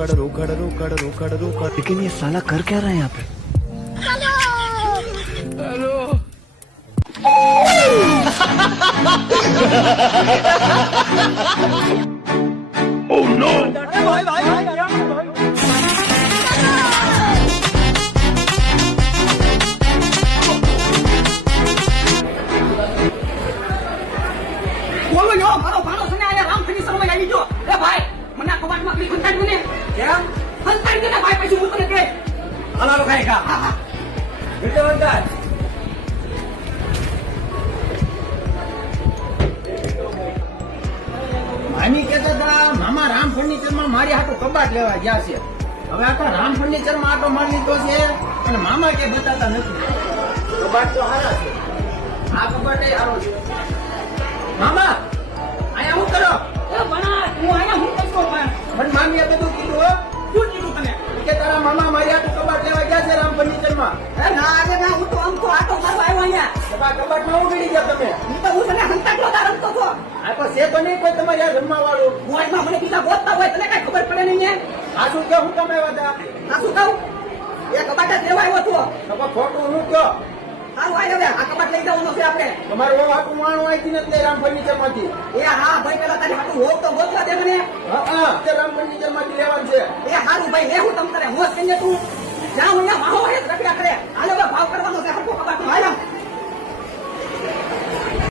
रोकड़ रोकड़ रोकड़ रोकड़ रोकड़। लेकिन ये साला कर क्या रहा है यहाँ पे? हेलो ओह नो भाई भाई બોલો યો મારો ભાણો છે ને આ રામખંડી શર્મા આવી ગયો એ ભાઈ મને આ કબાટમાં કઈ ખંતાડ્યું ને કેમ ખંતાડી દે ને ભાઈ પછી હું તને કે હલાલો ખાઈ કા હા હા એટલે વંદાજ મામી કહેતા હતા મામા રામ ફર્નિચર માં મારી હાટું કબાટ લેવા ગયા છે હવે આખા રામ ફર્નિચર માં આટો મારી લીધો છે અને મામા કે બતાતા નથી કબાટ તો હારા છે આ કબાટ એ હારો છે મામા આયા હું કરો એ બના હું આયા હું કરતો પણ મામીએ બધું કીધું હો શું કીધું તને કે તારા મામા મારી આટું કબાટ લેવા ગયા છે રામ ફર્નિચર માં એ ના આજે ના હું તો આમ તો આટો મારવા આવ્યો અહીંયા કબાટ માં ઉડી ગયા તમે હું તો તને હંતાડલો તારમતો છો આ તો છે તો નહીં કોઈ તમારે યાર રમવા વાળું મોયમાં મને બીજા ગોતતા હોય તને કઈ ખબર પડે નહીં ને આ શું કે હું તમે આવ્યા હતા આ શું કહું એ કબાટ જ લેવા આવ્યો છો તો ખોટું હું કયો હાલ ભાઈ હવે આ કબાટ લઈ જવાનું છે આપણે તમારે ઓ હાટું માણું આવી નથી રામ ફર્નિચર માંથી એ હા ભાઈ પેલા તારી હાટું હોવ તો ગોતવા દે મને હા તે રામ ફર્નિચર માંથી લેવાનું છે એ હારું ભાઈ લે હું તમ તારે હોશ કઈને તું જ્યાં હું વાહો હે રખડ્યા કરે હાલે ભાવ કરવાનો છે હરકો